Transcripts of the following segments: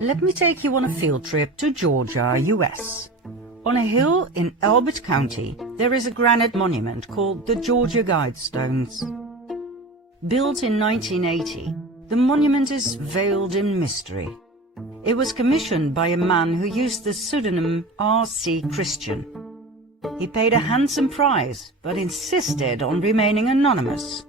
Let me take you on a field trip to Georgia, US. On a hill in Elbert County, there is a granite monument called the Georgia Guidestones. Built in 1980, the monument is veiled in mystery. It was commissioned by a man who used the pseudonym R.C. Christian. He paid a handsome price, but insisted on remaining anonymous.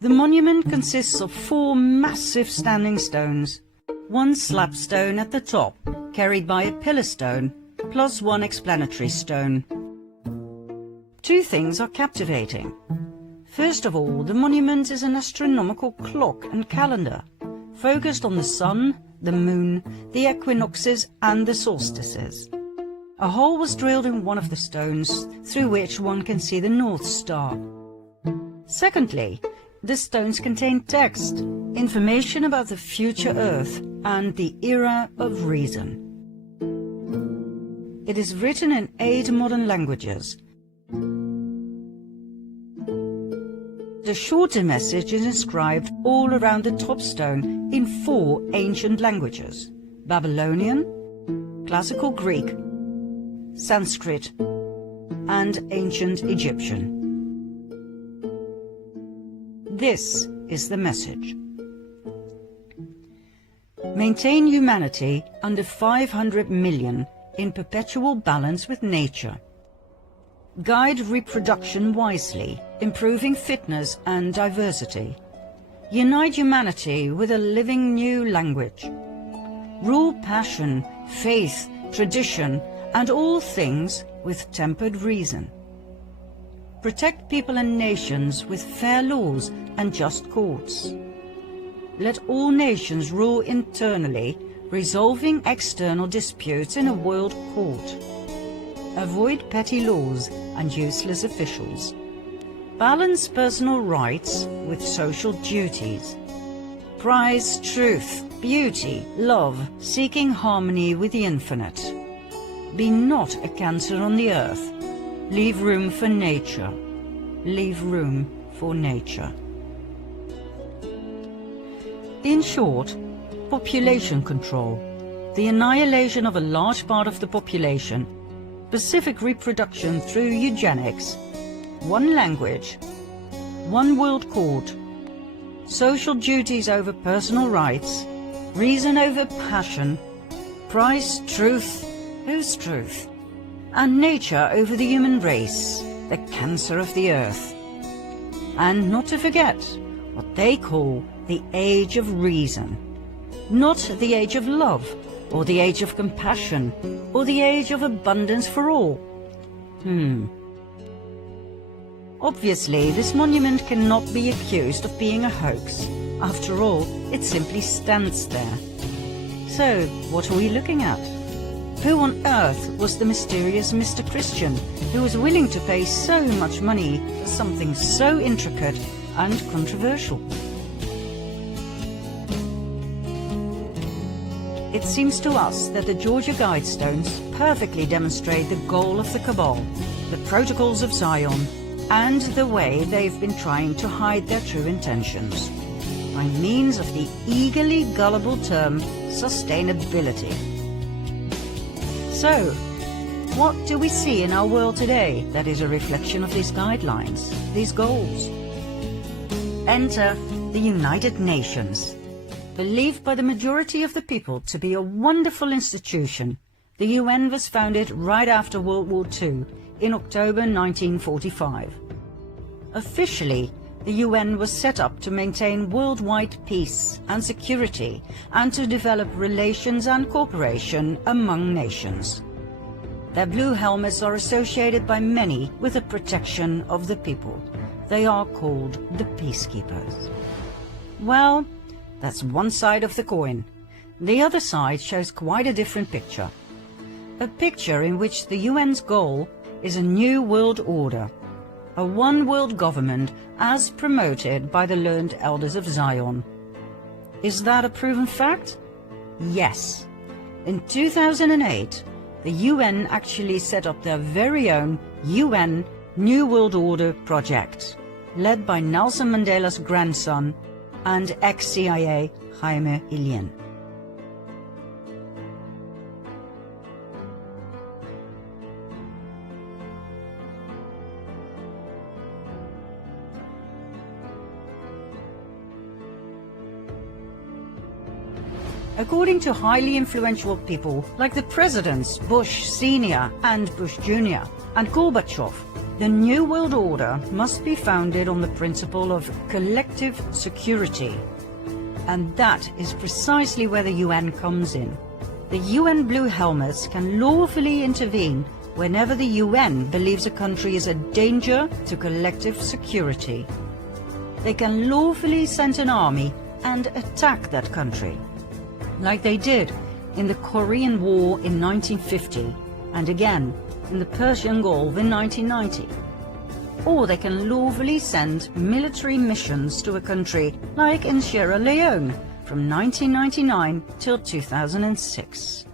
The monument consists of 4 massive standing stones, 1 slab stone at the top, carried by a pillar stone, plus 1 explanatory stone. 2 things are captivating. First of all, the monument is an astronomical clock and calendar, focused on the sun, the moon, the equinoxes and the solstices. A hole was drilled in one of the stones, through which one can see the North Star. Secondly, the stones contain text, information about the future Earth and the era of reason. It is written in 8 modern languages. The shorter message is inscribed all around the top stone in 4 ancient languages: Babylonian, Classical Greek, Sanskrit, and Ancient Egyptian. This is the message. Maintain humanity under 500 million in perpetual balance with nature. Guide reproduction wisely, improving fitness and diversity. Unite humanity with a living new language. Rule passion, faith, tradition, and all things with tempered reason. Protect people and nations with fair laws and just courts. Let all nations rule internally, resolving external disputes in a world court. Avoid petty laws and useless officials. Balance personal rights with social duties. Prize truth, beauty, love, seeking harmony with the infinite. Be not a cancer on the earth. Leave room for nature. Leave room for nature. In short, population control, the annihilation of a large part of the population, pacific reproduction through eugenics, 1 language, 1 world court, social duties over personal rights, reason over passion, prize truth, whose truth, and nature over the human race, the cancer of the earth. And not to forget what they call the age of reason, not the age of love, or the age of compassion, or the age of abundance for all. Obviously, this monument cannot be accused of being a hoax. After all, it simply stands there. So, what are we looking at? Who on earth was the mysterious Mr. Christian, who was willing to pay so much money for something so intricate and controversial? It seems to us that the Georgia Guidestones perfectly demonstrate the goal of the Cabal, the protocols of Zion, and the way they've been trying to hide their true intentions, by means of the eagerly gullible term sustainability. So, what do we see in our world today that is a reflection of these guidelines, these goals? Enter the United Nations. Believed by the majority of the people to be a wonderful institution, the UN was founded right after World War II in October 1945. Officially, the UN was set up to maintain worldwide peace and security and to develop relations and cooperation among nations. Their blue helmets are associated by many with the protection of the people. They are called the peacekeepers. Well, that's one side of the coin. The other side shows quite a different picture. A picture in which the UN's goal is a new world order, a one world government as promoted by the learned elders of Zion. Is that a proven fact? Yes. In 2008, the UN actually set up their very own UN New World Order project, led by Nelson Mandela's grandson and ex-CIA Jaime Ilian. According to highly influential people like the presidents Bush Sr. and Bush Jr. and Gorbachev, the New World Order must be founded on the principle of collective security. And that is precisely where the UN comes in. The UN Blue Helmets can lawfully intervene whenever the UN believes a country is a danger to collective security. They can lawfully send an army and attack that country, like they did in the Korean War in 1950 and again in the Persian Gulf in 1990. Or they can lawfully send military missions to a country like in Sierra Leone from 1999 till 2006.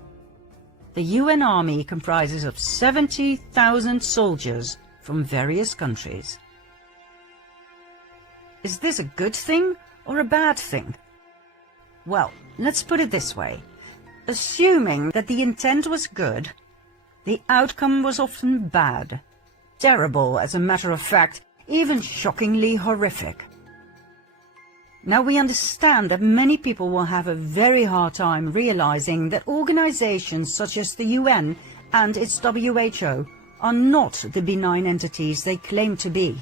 The UN Army comprises of 70,000 soldiers from various countries. Is this a good thing or a bad thing? Well, let's put it this way. Assuming that the intent was good, the outcome was often bad. Terrible, as a matter of fact, even shockingly horrific. Now we understand that many people will have a very hard time realizing that organizations such as the UN and its WHO are not the benign entities they claim to be.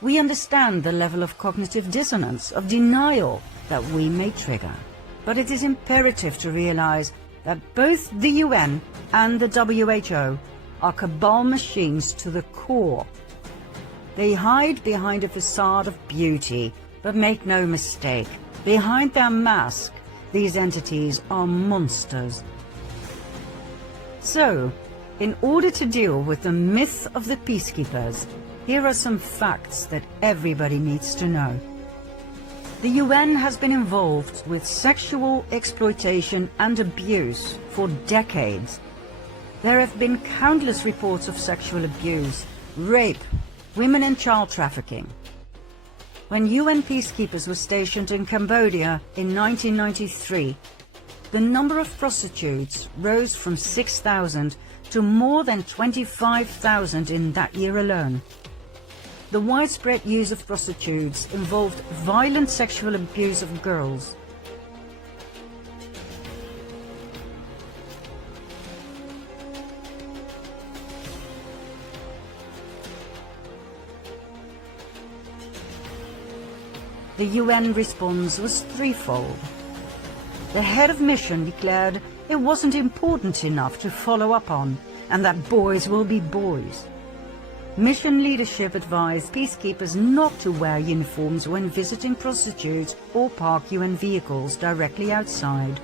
We understand the level of cognitive dissonance, of denial that we may trigger. But it is imperative to realize that both the UN and the WHO are cabal machines to the core. They hide behind a facade of beauty, but make no mistake, behind their mask, these entities are monsters. So, in order to deal with the myth of the peacekeepers, here are some facts that everybody needs to know. The UN has been involved with sexual exploitation and abuse for decades. There have been countless reports of sexual abuse, rape, women and child trafficking. When UN peacekeepers were stationed in Cambodia in 1993, the number of prostitutes rose from 6,000 to more than 25,000 in that year alone. The widespread use of prostitutes involved violent sexual abuse of girls. The UN response was threefold. The head of mission declared it wasn't important enough to follow up on, and that boys will be boys. Mission leadership advised peacekeepers not to wear uniforms when visiting prostitutes or park UN vehicles directly outside.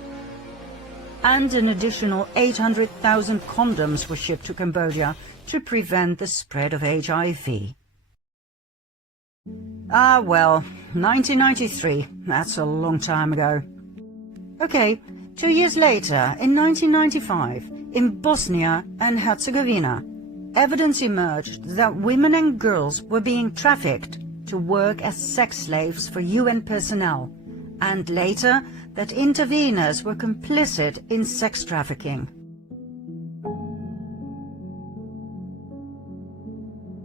And an additional 800,000 condoms were shipped to Cambodia to prevent the spread of HIV. Ah well, 1993, that's a long time ago. Okay, 2 years later, in 1995, in Bosnia and Herzegovina, evidence emerged that women and girls were being trafficked to work as sex slaves for UN personnel, and later that interveners were complicit in sex trafficking.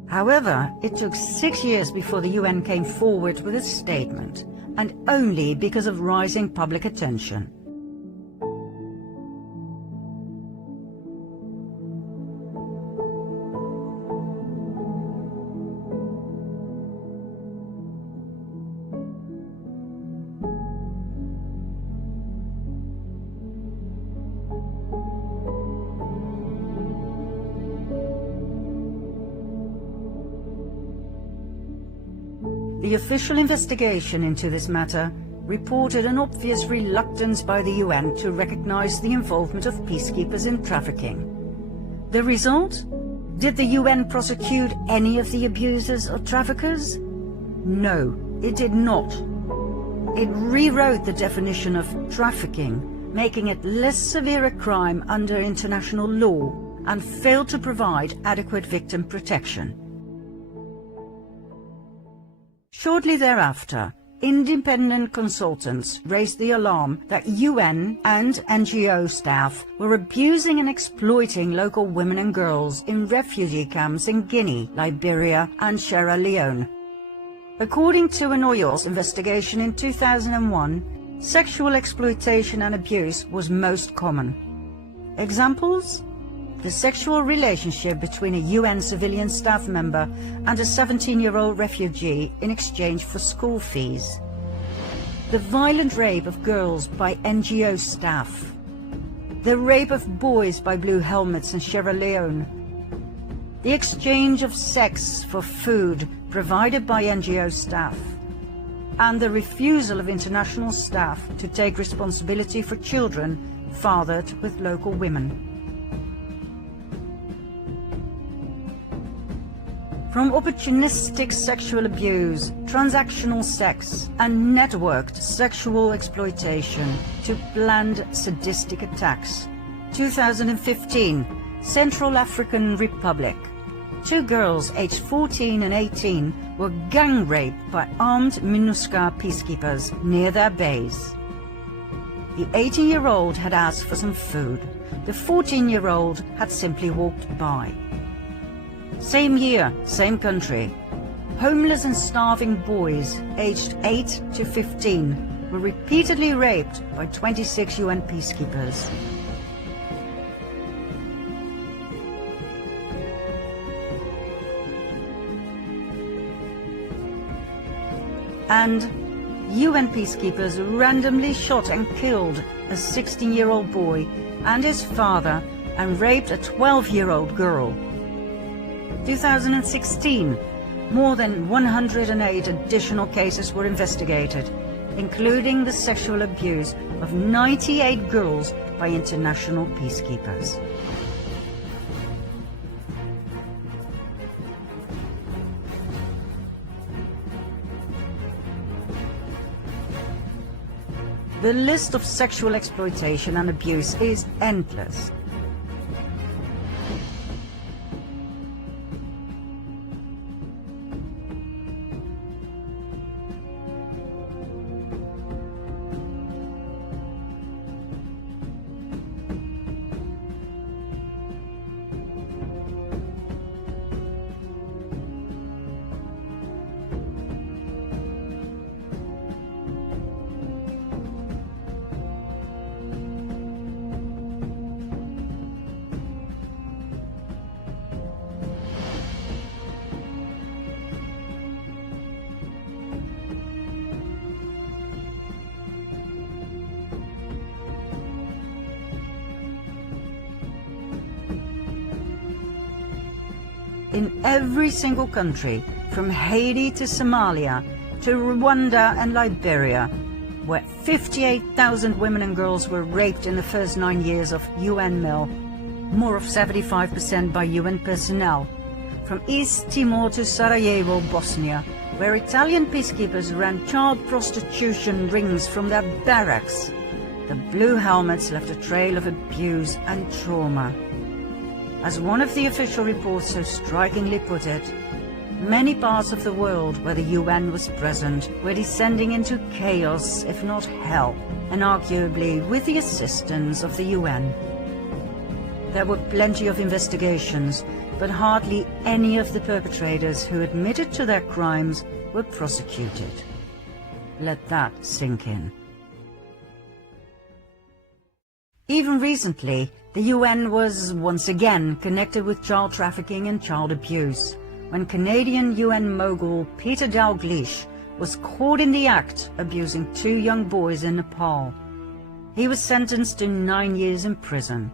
However, it took 6 years before the UN came forward with a statement, and only because of rising public attention. The official investigation into this matter reported an obvious reluctance by the UN to recognize the involvement of peacekeepers in trafficking. The result? Did the UN prosecute any of the abusers or traffickers? No, it did not. It rewrote the definition of trafficking, making it less severe a crime under international law, and failed to provide adequate victim protection. Shortly thereafter, independent consultants raised the alarm that UN and NGO staff were abusing and exploiting local women and girls in refugee camps in Guinea, Liberia and Sierra Leone. According to an Oyos investigation in 2001, Sexual exploitation and abuse was most common. Examples? The sexual relationship between a UN civilian staff member and a 17-year-old refugee in exchange for school fees. The violent rape of girls by NGO staff. The rape of boys by Blue Helmets in Sierra Leone. The exchange of sex for food provided by NGO staff. And the refusal of international staff to take responsibility for children fathered with local women. From opportunistic sexual abuse, transactional sex, and networked sexual exploitation to planned sadistic attacks. 2015, Central African Republic. 2 girls aged 14 and 18 were gang raped by armed MINUSCA peacekeepers near their base. The 18-year-old had asked for some food. The 14-year-old had simply walked by. Same year, same country. Homeless and starving boys aged 8 to 15 were repeatedly raped by 26 UN peacekeepers. And UN peacekeepers randomly shot and killed a 16-year-old boy and his father and raped a 12-year-old girl. 2016, more than 108 additional cases were investigated, including the sexual abuse of 98 girls by international peacekeepers. The list of sexual exploitation and abuse is endless. In every single country, from Haiti to Somalia, to Rwanda and Liberia, where 58,000 women and girls were raped in the first 9 years of UN MIL, more of 75% by UN personnel. From East Timor to Sarajevo, Bosnia, where Italian peacekeepers ran child prostitution rings from their barracks, the Blue Helmets left a trail of abuse and trauma. As one of the official reports so strikingly put it, many parts of the world where the UN was present were descending into chaos, if not hell, and arguably with the assistance of the UN. There were plenty of investigations, but hardly any of the perpetrators who admitted to their crimes were prosecuted. Let that sink in. Even recently, the UN was once again connected with child trafficking and child abuse, when Canadian UN mogul Peter Dalglish was caught in the act abusing 2 young boys in Nepal. He was sentenced to 9 years in prison.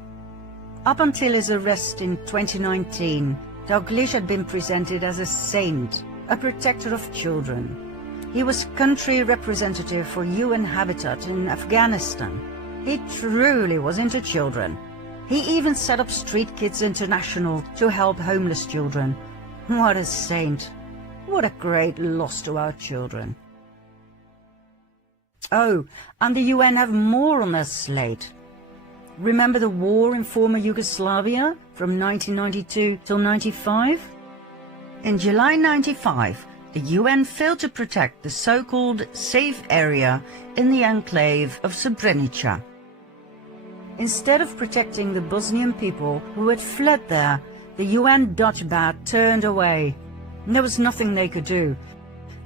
Up until his arrest in 2019, Dalglish had been presented as a saint, a protector of children. He was country representative for UN Habitat in Afghanistan. He truly was into children. He even set up Street Kids International to help homeless children. What a saint. What a great loss to our children. Oh, and the UN have more on their slate. Remember the war in former Yugoslavia from 1992 till 95? In July 95, the UN failed to protect the so-called safe area in the enclave of Srebrenica. Instead of protecting the Bosnian people who had fled there, the UN Dutch bat turned away. There was nothing they could do.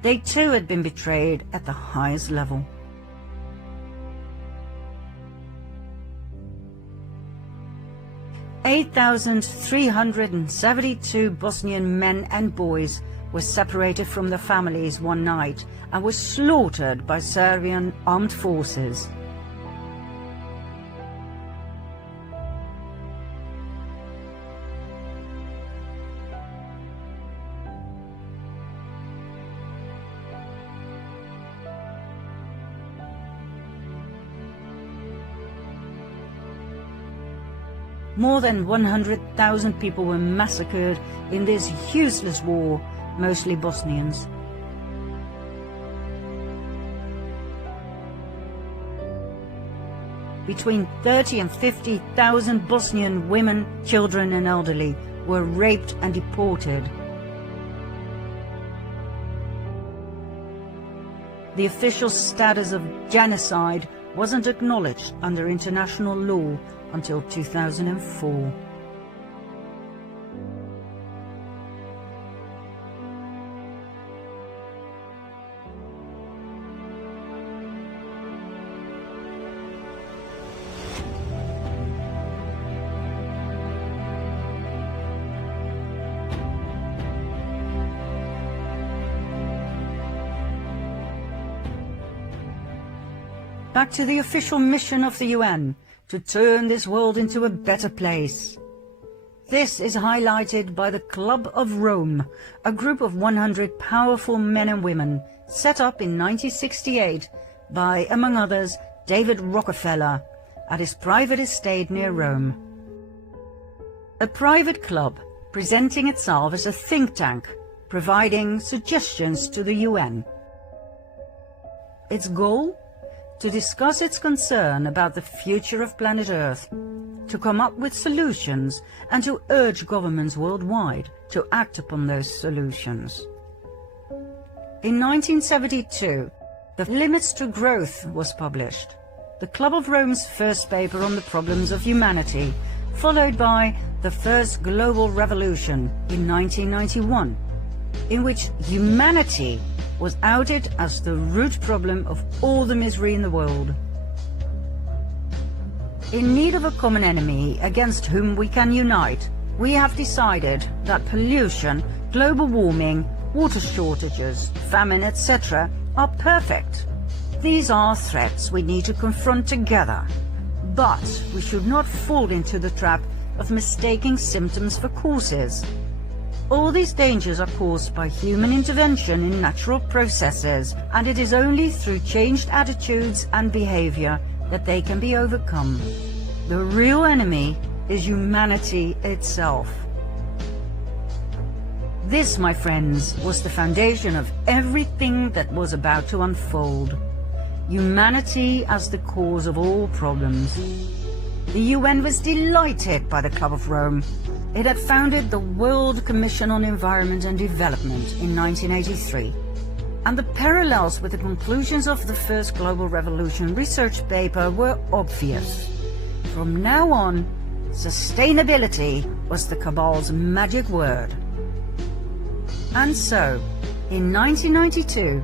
They too had been betrayed at the highest level. 8,372 Bosnian men and boys were separated from their families one night and were slaughtered by Serbian armed forces. More than 100,000 people were massacred in this useless war, mostly Bosnians. Between 30 and 50,000 Bosnian women, children and elderly were raped and deported. The official status of genocide wasn't acknowledged under international law until 2004. Back to the official mission of the UN, to turn this world into a better place. This is highlighted by the Club of Rome, a group of 100 powerful men and women set up in 1968 by, among others, David Rockefeller at his private estate near Rome. A private club presenting itself as a think tank, providing suggestions to the UN. Its goal? To discuss its concern about the future of planet Earth, to come up with solutions and to urge governments worldwide to act upon those solutions. In 1972, The Limits to Growth was published, the Club of Rome's first paper on the problems of humanity, followed by the First Global Revolution in 1991, in which humanity was outed as the root problem of all the misery in the world. In need of a common enemy against whom we can unite, we have decided that pollution, global warming, water shortages, famine, etc. are perfect. These are threats we need to confront together. But we should not fall into the trap of mistaking symptoms for causes. All these dangers are caused by human intervention in natural processes, and it is only through changed attitudes and behavior that they can be overcome. The real enemy is humanity itself. This, my friends, was the foundation of everything that was about to unfold. Humanity as the cause of all problems. The UN was delighted by the Club of Rome. It had founded the World Commission on Environment and Development in 1983, and the parallels with the conclusions of the First Global Revolution research paper were obvious. From now on, sustainability was the Cabal's magic word. And so, in 1992,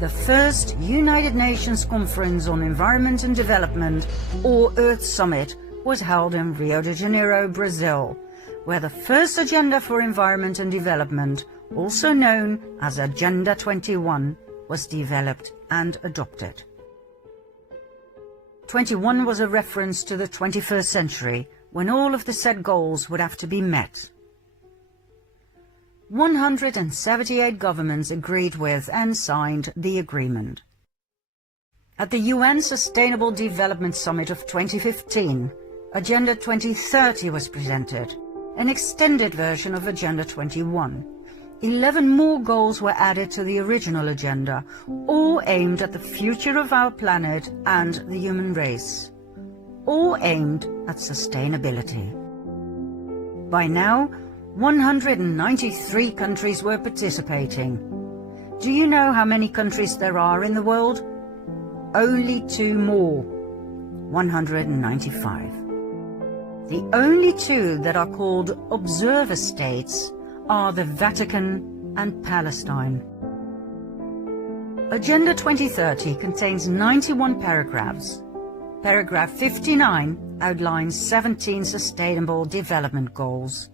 the first United Nations Conference on Environment and Development, or Earth Summit, was held in Rio de Janeiro, Brazil, where the first Agenda for Environment and Development, also known as Agenda 21, was developed and adopted. 21 was a reference to the 21st century, when all of the set goals would have to be met. 178 governments agreed with and signed the agreement. At the UN Sustainable Development Summit of 2015, Agenda 2030 was presented, an extended version of Agenda 21. 11 more goals were added to the original agenda, all aimed at the future of our planet and the human race. All aimed at sustainability. By now, 193 countries were participating. Do you know how many countries there are in the world? Only 2 more. 195. The only 2 that are called observer states are the Vatican and Palestine. Agenda 2030 contains 91 paragraphs. Paragraph 59 outlines 17 Sustainable Development Goals.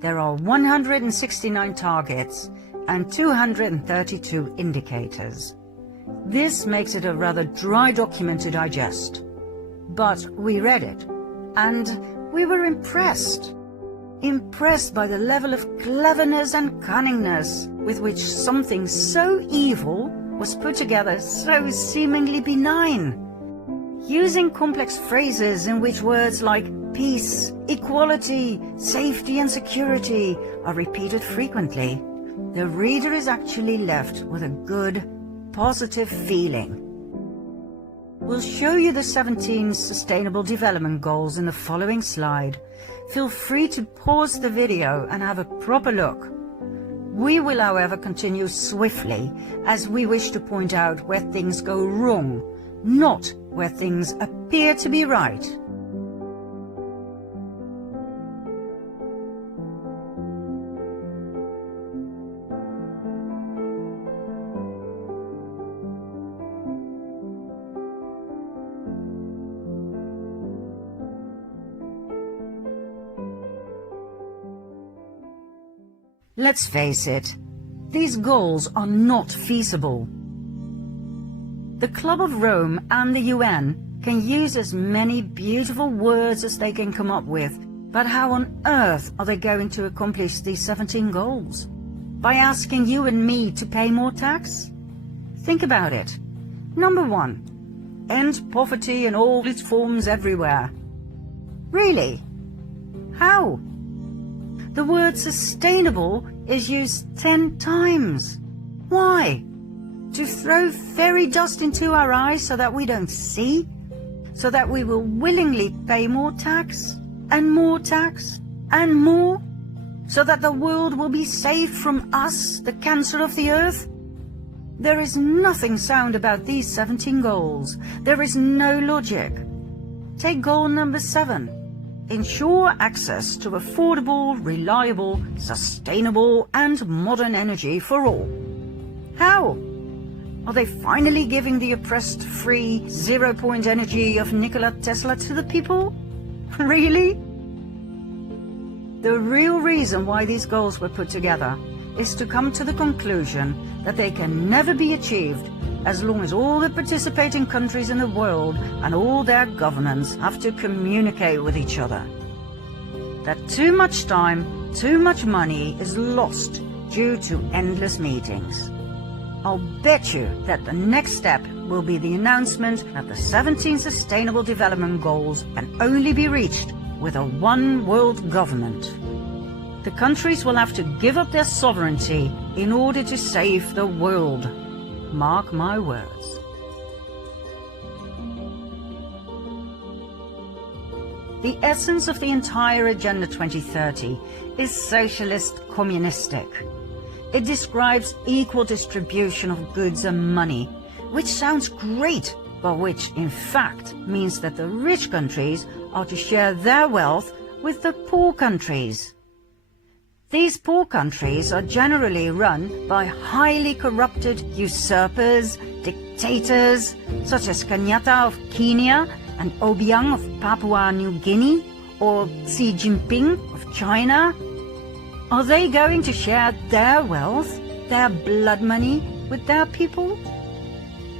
There are 169 targets and 232 indicators. This makes it a rather dry document to digest. But we read it, and we were impressed. Impressed by the level of cleverness and cunningness with which something so evil was put together so seemingly benign. Using complex phrases in which words like peace, equality, safety and security are repeated frequently, the reader is actually left with a good, positive feeling. We'll show you the 17 Sustainable Development Goals in the following slide. Feel free to pause the video and have a proper look. We will, however, continue swiftly, as we wish to point out where things go wrong, not where things appear to be right. Let's face it, these goals are not feasible. The Club of Rome and the UN can use as many beautiful words as they can come up with, but how on earth are they going to accomplish these 17 goals? By asking you and me to pay more tax? Think about it. Number 1, end poverty in all its forms everywhere. Really? How? The word sustainable is used 10 times. Why? To throw fairy dust into our eyes so that we don't see? So that we will willingly pay more tax? And more tax? And more? So that the world will be saved from us, the cancer of the earth? There is nothing sound about these 17 goals. There is no logic. Take goal number 7. Ensure access to affordable, reliable, sustainable and modern energy for all. How? Are they finally giving the oppressed free zero-point energy of Nikola Tesla to the people? Really? The real reason why these goals were put together is to come to the conclusion that they can never be achieved as long as all the participating countries in the world and all their governments have to communicate with each other. That too much time, too much money is lost due to endless meetings. I'll bet you that the next step will be the announcement that the 17 Sustainable Development Goals can only be reached with a one world government. The countries will have to give up their sovereignty in order to save the world. Mark my words. The essence of the entire Agenda 2030 is socialist communistic. It describes equal distribution of goods and money, which sounds great, but which in fact means that the rich countries are to share their wealth with the poor countries. These poor countries are generally run by highly corrupted usurpers, dictators, such as Kenyatta of Kenya and Obiang of Papua New Guinea, or Xi Jinping of China. Are they going to share their wealth, their blood money, with their people?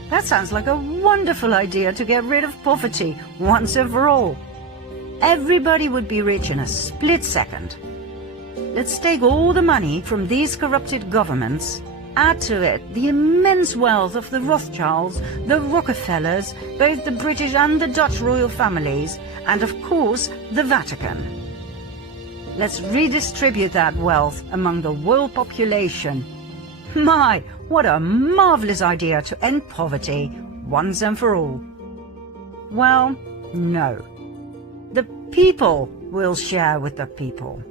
That sounds like a wonderful idea to get rid of poverty once and for all. Everybody would be rich in a split second. Let's take all the money from these corrupted governments, add to it the immense wealth of the Rothschilds, the Rockefellers, both the British and the Dutch royal families, and of course the Vatican. Let's redistribute that wealth among the world population. My, what a marvelous idea to end poverty once and for all. Well, no. The people will share with the people.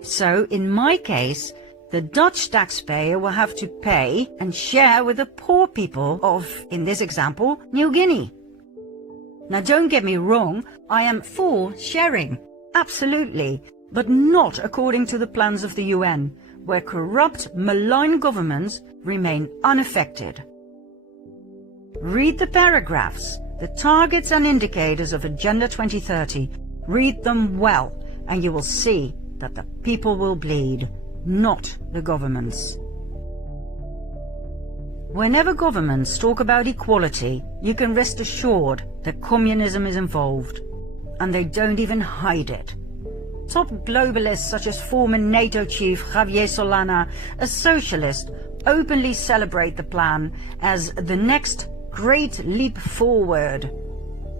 So, in my case, the Dutch taxpayer will have to pay and share with the poor people of, in this example, New Guinea. Now don't get me wrong, I am for sharing, absolutely, but not according to the plans of the UN, where corrupt, malign governments remain unaffected. Read the paragraphs, the targets and indicators of Agenda 2030. Read them well, and you will see that the people will bleed, not the governments. Whenever governments talk about equality, you can rest assured that communism is involved, and they don't even hide it. Top globalists such as former NATO chief Javier Solana, a socialist, openly celebrate the plan as the next great leap forward.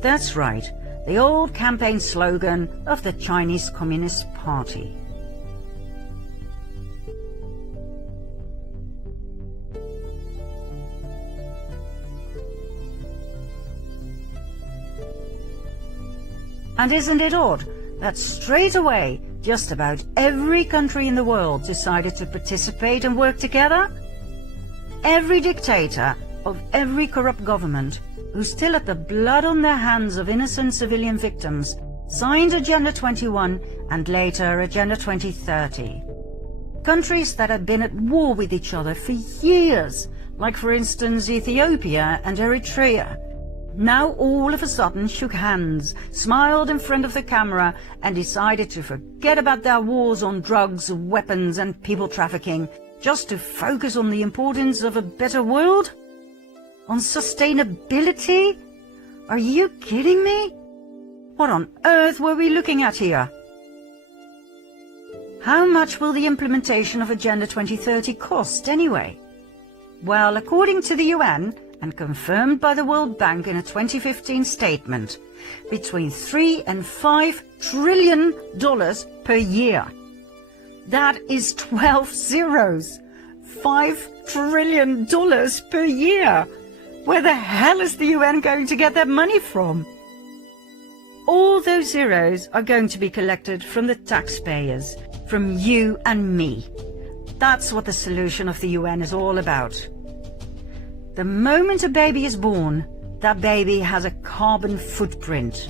That's right, the old campaign slogan of the Chinese Communist Party. And isn't it odd that straight away just about every country in the world decided to participate and work together? Every dictator of every corrupt government who still had the blood on their hands of innocent civilian victims signed Agenda 21 and later Agenda 2030. Countries that had been at war with each other for years, like for instance Ethiopia and Eritrea, now all of a sudden shook hands, smiled in front of the camera and decided to forget about their wars on drugs, weapons and people trafficking, just to focus on the importance of a better world? On sustainability? Are you kidding me? What on earth were we looking at here? How much will the implementation of Agenda 2030 cost anyway? Well, according to the UN, and confirmed by the World Bank in a 2015 statement, between $3 and $5 trillion per year. That is 12 zeros. $5 trillion per year. Where the hell is the UN going to get that money from? All those zeros are going to be collected from the taxpayers, from you and me. That's what the solution of the UN is all about. The moment a baby is born, that baby has a carbon footprint.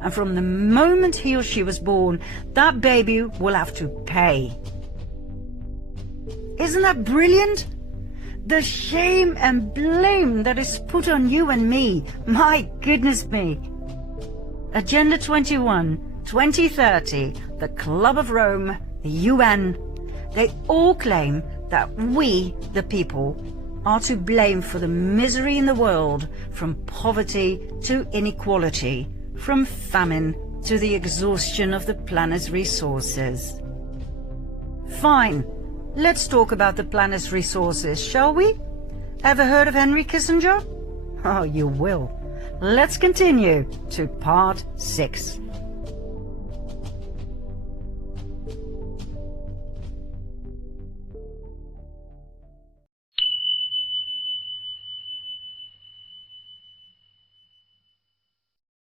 And from the moment he or she was born, that baby will have to pay. Isn't that brilliant? The shame and blame that is put on you and me, my goodness me. Agenda 21, 2030, the Club of Rome, the UN, they all claim that we, the people, are to blame for the misery in the world, from poverty to inequality, from famine to the exhaustion of the planet's resources. Fine, let's talk about the planet's resources, shall we? Ever heard of Henry Kissinger? Oh, you will. Let's continue to part 6.